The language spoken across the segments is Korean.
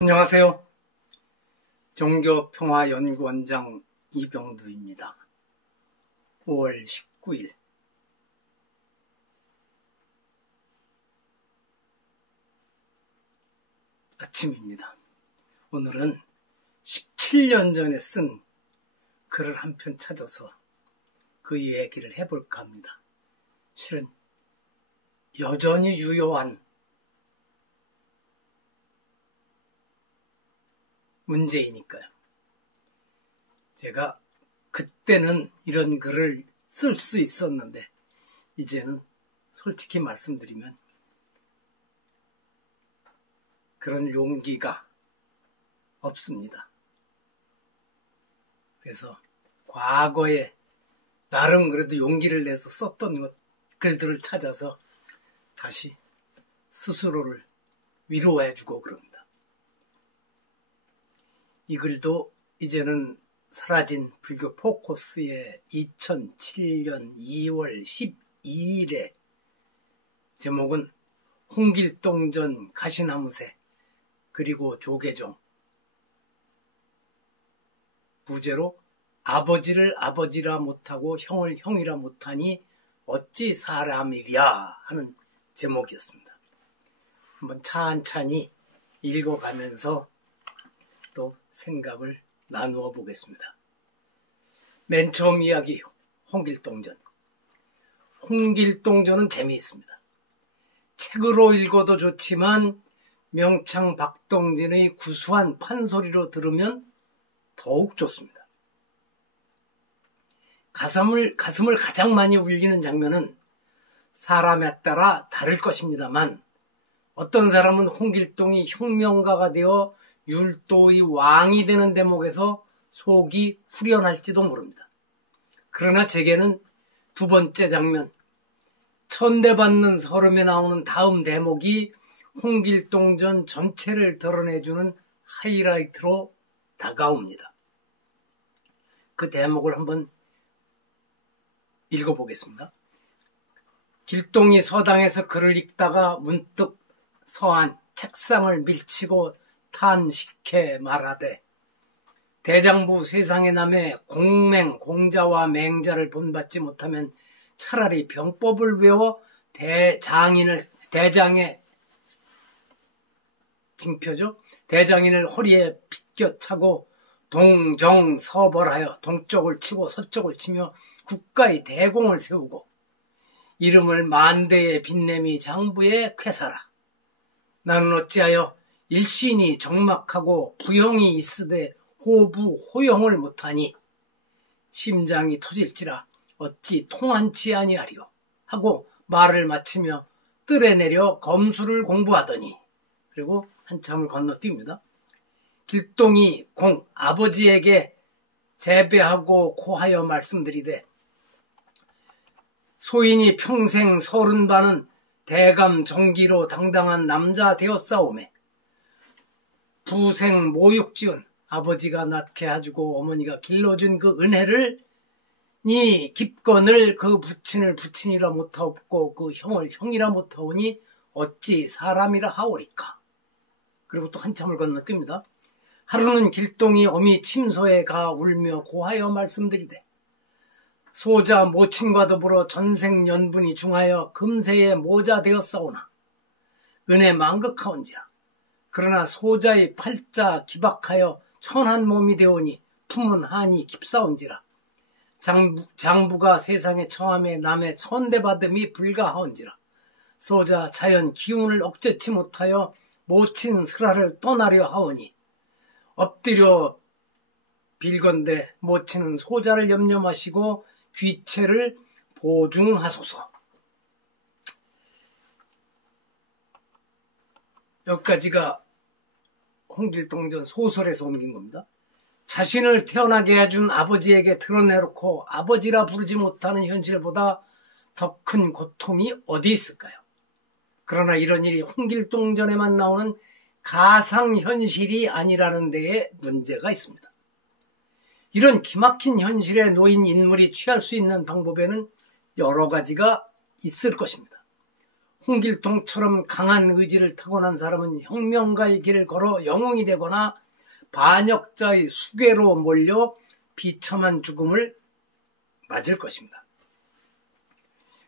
안녕하세요. 종교평화연구원장 이병두입니다. 5월 19일 아침입니다. 오늘은 17년 전에 쓴 글을 한 편 찾아서 그 얘기를 해볼까 합니다. 실은 여전히 유효한 문제이니까요. 제가 그때는 이런 글을 쓸 수 있었는데 이제는 솔직히 말씀드리면 그런 용기가 없습니다. 그래서 과거에 나름 그래도 용기를 내서 썼던 글들을 찾아서 다시 스스로를 위로해주고 그럽니다. 이 글도 이제는 사라진 불교 포커스의 2007년 2월 12일에 제목은 홍길동전 가시나무새 그리고 조계종, 부제로 아버지를 아버지라 못하고 형을 형이라 못하니 어찌 사람이랴 하는 제목이었습니다. 한번 찬찬히 읽어가면서 또 생각을 나누어 보겠습니다. 맨 처음 이야기 홍길동전. 홍길동전은 재미있습니다. 책으로 읽어도 좋지만 명창 박동진의 구수한 판소리로 들으면 더욱 좋습니다. 가슴을 가장 많이 울리는 장면은 사람에 따라 다를 것입니다만 어떤 사람은 홍길동이 혁명가가 되어 율도의 왕이 되는 대목에서 속이 후련할지도 모릅니다. 그러나 제게는 두 번째 장면, 천대받는 서름에 나오는 다음 대목이 홍길동전 전체를 드러내주는 하이라이트로 다가옵니다. 그 대목을 한번 읽어보겠습니다. 길동이 서당에서 글을 읽다가 문득 서한 책상을 밀치고 탄식해 말하되 대장부 세상의 남의 공자와 맹자를 본받지 못하면 차라리 병법을 외워 대장의 징표죠. 대장인을 허리에 빗겨 차고 동정서벌하여 동쪽을 치고 서쪽을 치며 국가의 대공을 세우고 이름을 만대에 빛내미 장부에 쾌사라. 나는 어찌하여 일신이 적막하고 부형이 있으되 호부 호영을 못하니 심장이 터질지라 어찌 통한치 아니하리요 하고 말을 마치며 뜰에 내려 검수를 공부하더니 그리고 한참을 건너뜁니다. 길동이 아버지에게 재배하고 고하여 말씀드리되 소인이 평생 서른반은 대감 정기로 당당한 남자 되었사오매 부생 모육지은 아버지가 낳게 해주고 어머니가 길러준 그 은혜를 니 깊건을 그 부친을 부친이라 못하옵고 그 형을 형이라 못하오니 어찌 사람이라 하오리까. 그리고 또 한참을 건너뜁니다. 하루는 길동이 어미 침소에 가 울며 고하여 말씀드리되 소자 모친과 더불어 전생연분이 중하여 금세에 모자 되었사오나 은혜 만극하온지라. 그러나 소자의 팔자 기박하여 천한 몸이 되오니 품은 한이 깊사온지라. 장부가 세상에 처함에 남의 천대받음이 불가하온지라. 소자 자연 기운을 억제치 못하여 모친 슬하를 떠나려 하오니 엎드려 빌건대 모친은 소자를 염려마시고 귀체를 보중하소서. 여기까지가 홍길동전 소설에서 옮긴 겁니다. 자신을 태어나게 해준 아버지에게 드러내놓고 아버지라 부르지 못하는 현실보다 더 큰 고통이 어디 있을까요? 그러나 이런 일이 홍길동전에만 나오는 가상현실이 아니라는 데에 문제가 있습니다. 이런 기막힌 현실에 놓인 인물이 취할 수 있는 방법에는 여러 가지가 있을 것입니다. 홍길동처럼 강한 의지를 타고난 사람은 혁명가의 길을 걸어 영웅이 되거나 반역자의 수괴로 몰려 비참한 죽음을 맞을 것입니다.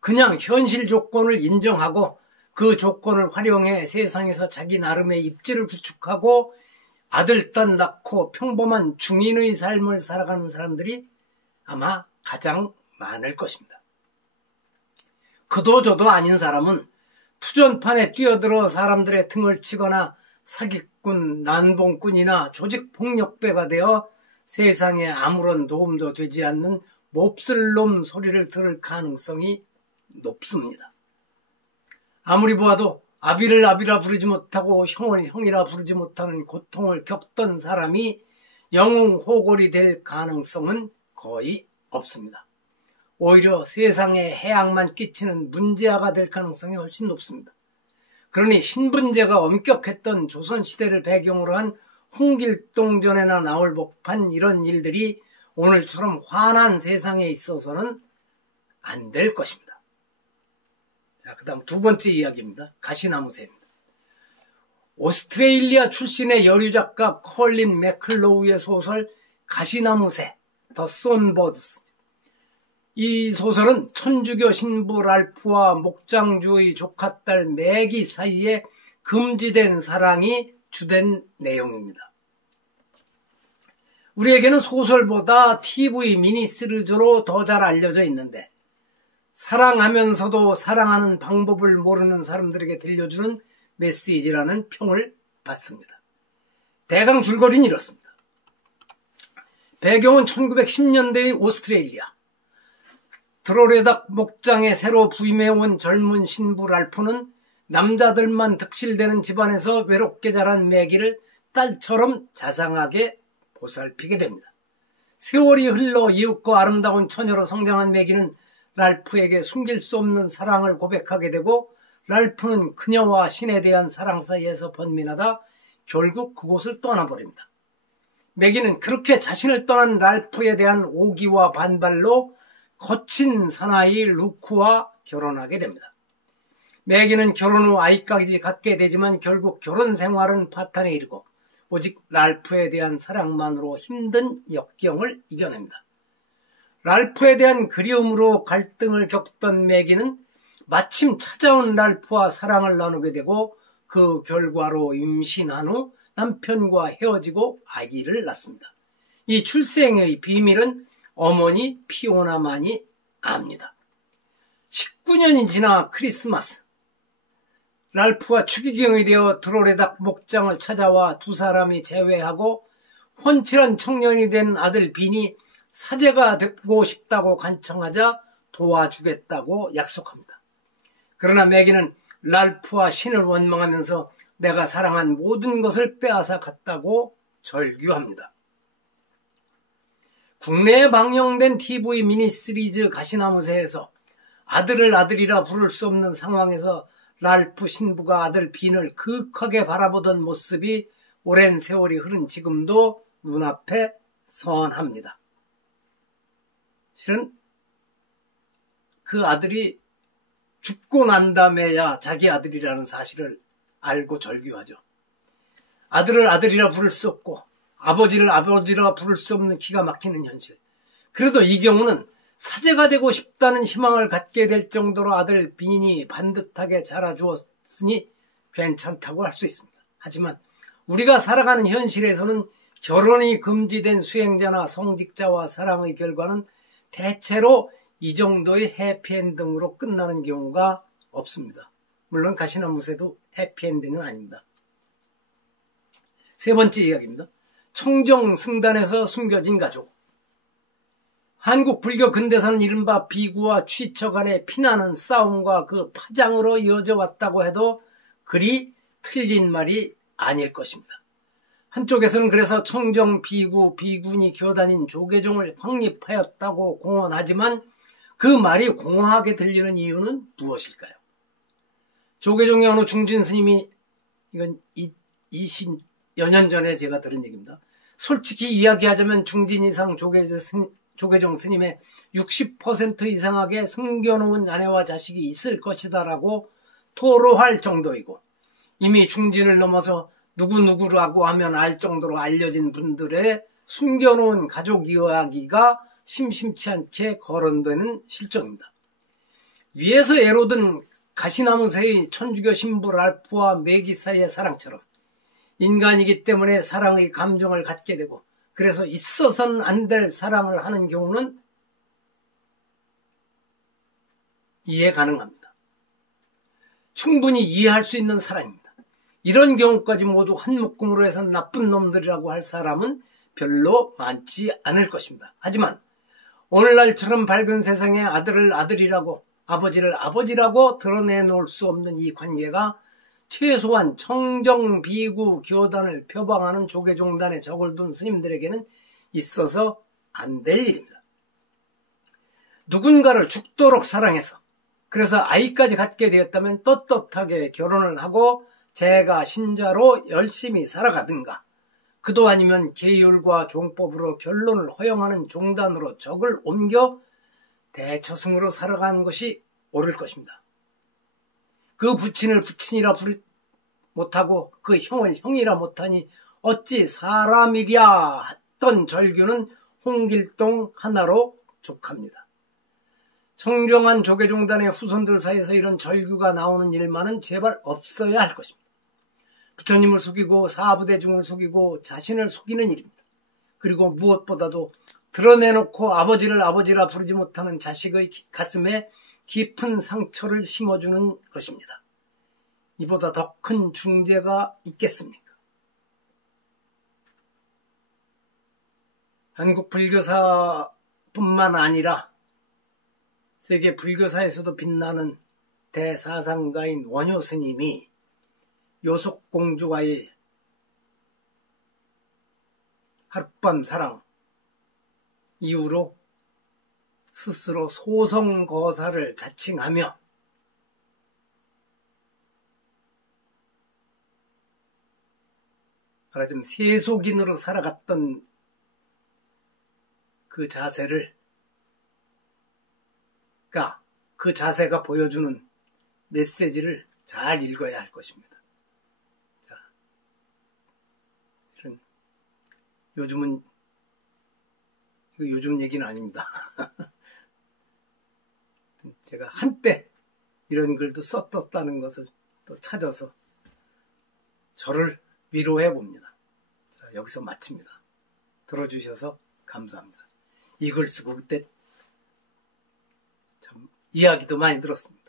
그냥 현실 조건을 인정하고 그 조건을 활용해 세상에서 자기 나름의 입지를 구축하고 아들, 딸 낳고 평범한 중인의 삶을 살아가는 사람들이 아마 가장 많을 것입니다. 그도 저도 아닌 사람은 투전판에 뛰어들어 사람들의 등을 치거나 사기꾼, 난봉꾼이나 조직폭력배가 되어 세상에 아무런 도움도 되지 않는 몹쓸 놈 소리를 들을 가능성이 높습니다. 아무리 보아도 아비를 아비라 부르지 못하고 형을 형이라 부르지 못하는 고통을 겪던 사람이 영웅호골이 될 가능성은 거의 없습니다. 오히려 세상에 해악만 끼치는 문제아가 될 가능성이 훨씬 높습니다. 그러니 신분제가 엄격했던 조선시대를 배경으로 한 홍길동전에나 나올 법한 이런 일들이 오늘처럼 환한 세상에 있어서는 안 될 것입니다. 자, 그 다음 두 번째 이야기입니다. 가시나무새입니다. 오스트레일리아 출신의 여류작가 컬린 맥클로우의 소설 가시나무새, 더 손버드스. 이 소설은 천주교 신부 랄프와 목장주의 조카딸 매기 사이에 금지된 사랑이 주된 내용입니다. 우리에게는 소설보다 TV 미니시리즈로 더 잘 알려져 있는데 사랑하면서도 사랑하는 방법을 모르는 사람들에게 들려주는 메시지라는 평을 받습니다. 대강 줄거리는 이렇습니다. 배경은 1910년대의 오스트레일리아. 드로레닥 목장에 새로 부임해온 젊은 신부 랄프는 남자들만 득실되는 집안에서 외롭게 자란 매기를 딸처럼 자상하게 보살피게 됩니다. 세월이 흘러 이윽고 아름다운 처녀로 성장한 매기는 랄프에게 숨길 수 없는 사랑을 고백하게 되고 랄프는 그녀와 신에 대한 사랑 사이에서 번민하다 결국 그곳을 떠나버립니다. 매기는 그렇게 자신을 떠난 랄프에 대한 오기와 반발로 거친 사나이 루크와 결혼하게 됩니다. 매기는 결혼 후 아이까지 갖게 되지만 결국 결혼 생활은 파탄에 이르고 오직 랄프에 대한 사랑만으로 힘든 역경을 이겨냅니다. 랄프에 대한 그리움으로 갈등을 겪던 매기는 마침 찾아온 랄프와 사랑을 나누게 되고 그 결과로 임신한 후 남편과 헤어지고 아기를 낳습니다. 이 출생의 비밀은 어머니 피오나만이 압니다. 19년이 지나 크리스마스, 랄프와 추기경이 되어 드로레닥 목장을 찾아와 두 사람이 재회하고 훤칠한 청년이 된 아들 빈이 사제가 되고 싶다고 간청하자 도와주겠다고 약속합니다. 그러나 매기는 랄프와 신을 원망하면서 내가 사랑한 모든 것을 빼앗아 갔다고 절규합니다. 국내에 방영된 TV 미니시리즈 가시나무새에서 아들을 아들이라 부를 수 없는 상황에서 랄프 신부가 아들 빈을 극하게 바라보던 모습이 오랜 세월이 흐른 지금도 눈앞에 선합니다. 실은 그 아들이 죽고 난 다음에야 자기 아들이라는 사실을 알고 절규하죠. 아들을 아들이라 부를 수 없고 아버지를 아버지라 부를 수 없는 기가 막히는 현실. 그래도 이 경우는 사제가 되고 싶다는 희망을 갖게 될 정도로 아들 빈이 반듯하게 자라주었으니 괜찮다고 할 수 있습니다. 하지만 우리가 살아가는 현실에서는 결혼이 금지된 수행자나 성직자와 사랑의 결과는 대체로 이 정도의 해피엔딩으로 끝나는 경우가 없습니다. 물론 가시나무새도 해피엔딩은 아닙니다. 세 번째 이야기입니다. 청정승단에서 숨겨진 가족. 한국 불교 근대사는 이른바 비구와 취처 간의 피나는 싸움과 그 파장으로 이어져 왔다고 해도 그리 틀린 말이 아닐 것입니다. 한쪽에서는 그래서 청정 비구, 비군이 교단인 조계종을 확립하였다고 공언하지만 그 말이 공허하게 들리는 이유는 무엇일까요? 조계종의 어느 중진 스님이, 이건 20여 년 전에 제가 들은 얘기입니다. 솔직히 이야기하자면 중진 이상 조계종 스님의 60% 이상하게 숨겨놓은 아내와 자식이 있을 것이다라고 토로할 정도이고 이미 중진을 넘어서 누구누구라고 하면 알 정도로 알려진 분들의 숨겨놓은 가족 이야기가 심심치 않게 거론되는 실정입니다. 위에서 예로든 가시나무새의 천주교 신부 랄프와 매기 사이의 사랑처럼 인간이기 때문에 사랑의 감정을 갖게 되고 그래서 있어서는 안 될 사랑을 하는 경우는 이해 가능합니다. 충분히 이해할 수 있는 사랑입니다. 이런 경우까지 모두 한 묶음으로 해서 나쁜 놈들이라고 할 사람은 별로 많지 않을 것입니다. 하지만 오늘날처럼 밝은 세상에 아들을 아들이라고 아버지를 아버지라고 드러내놓을 수 없는 이 관계가 최소한 청정비구 교단을 표방하는 조계종단에 적을 둔 스님들에게는 있어서 안 될 일입니다. 누군가를 죽도록 사랑해서 그래서 아이까지 갖게 되었다면 떳떳하게 결혼을 하고 제가 신자로 열심히 살아가든가 그도 아니면 계율과 종법으로 결론을 허용하는 종단으로 적을 옮겨 대처승으로 살아가는 것이 옳을 것입니다. 그 부친을 부친이라 못하고 그 형을 형이라 못하니 어찌 사람이랴 했던 절규는 홍길동 하나로 족합니다. 청정한 조계종단의 후손들 사이에서 이런 절규가 나오는 일만은 제발 없어야 할 것입니다. 부처님을 속이고 사부대중을 속이고 자신을 속이는 일입니다. 그리고 무엇보다도 드러내놓고 아버지를 아버지라 부르지 못하는 자식의 가슴에 깊은 상처를 심어주는 것입니다. 이보다 더 큰 중죄가 있겠습니까? 한국 불교사뿐만 아니라 세계 불교사에서도 빛나는 대사상가인 원효 스님이 요속공주와의 하룻밤 사랑 이후로 스스로 소성거사를 자칭하며 말하자면 세속인으로 살아갔던 그 자세가 보여주는 메시지를 잘 읽어야 할 것입니다. 자, 요즘 얘기는 아닙니다. 제가 한때 이런 글도 썼었다는 것을 또 찾아서 저를 위로해 봅니다. 자, 여기서 마칩니다. 들어주셔서 감사합니다. 이 글 쓰고 그때 참 이야기도 많이 들었습니다.